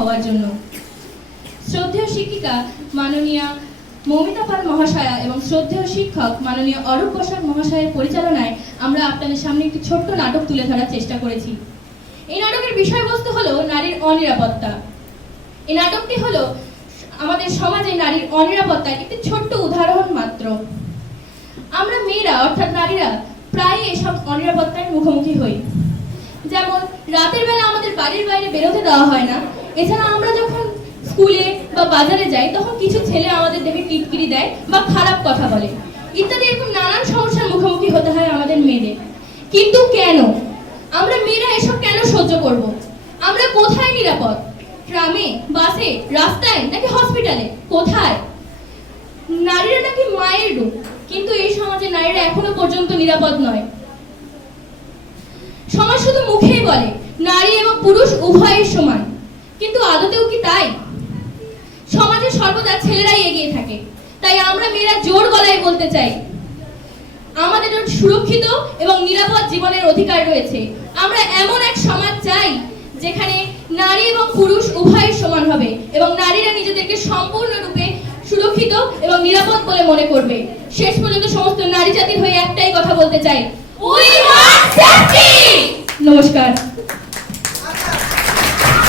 হওয়ার জন্য। শ্রদ্ধেয় শিক্ষিকা মাননীয়া মৌমিতা পাল মহাশয়া এবং শ্রদ্ধেয় শিক্ষক মাননীয় অরূপ বসাক মহাশয়ের পরিচালনায় আমরা আপনাদের সামনে একটি ছোট্ট নাটক তুলে ধরার চেষ্টা করেছি। এই নাটকের বিষয়বস্তু হলো নারীর অনিরাপত্তা। এই নাটকটি হলো আমাদের সমাজে নারীর অনিরাপত্তার একটি ছোট্ট উদাহরণ মাত্র। আমরা মেয়েরা অর্থাৎ নারীরা প্রায় এসব অনিরাপত্তার মুখোমুখি হই। যেমন রাতের বেলা আমাদের বাড়ির বাইরে বেরোতে দেওয়া হয় না। এছাড়া আমরা যখন স্কুলে বা বাজারে যাই তখন কিছু ছেলে আমাদের দেখে টিটকিরি দেয় বা খারাপ কথা বলে ইত্যাদি এরকম নানান সমস্যার মুখোমুখি হতে হয় আমাদের মেয়েদের। কিন্তু কেন আমরা মেয়েরা এসব কেন সহ্য করব? আমরা কোথায় নিরাপদ? ট্রামে, বাসে, রাস্তায় নাকি হসপিটালে? কোথায়? নারীরা নাকি মায়ের রূপ, কিন্তু এই সমাজে নারীরা এখনো পর্যন্ত নিরাপদ নয়। সমাজ শুধু মুখেই বলে নারী এবং পুরুষ উভয়ের সমান, কিন্তু আদতেও কি তাই? সমাজে সর্বদা ছেলেরাই এগিয়ে থাকে। তাই আমরা মেয়েরা জোর গলায় বলতে চাই, আমাদের সুরক্ষিত এবং নিরাপদ জীবনের অধিকার রয়েছে। আমরা এমন এক সমাজ চাই যেখানে নারী এবং পুরুষ উভয়ের সমান হবে এবং নারীরা নিজেদেরকে সম্পূর্ণরূপে সুরক্ষিত এবং নিরাপদ বলে মনে করবে। শেষ পর্যন্ত সমস্ত নারী জাতির হয়ে একটাই কথা বলতে চাই, উই ওয়ান্ট সেফটি। নমস্কার।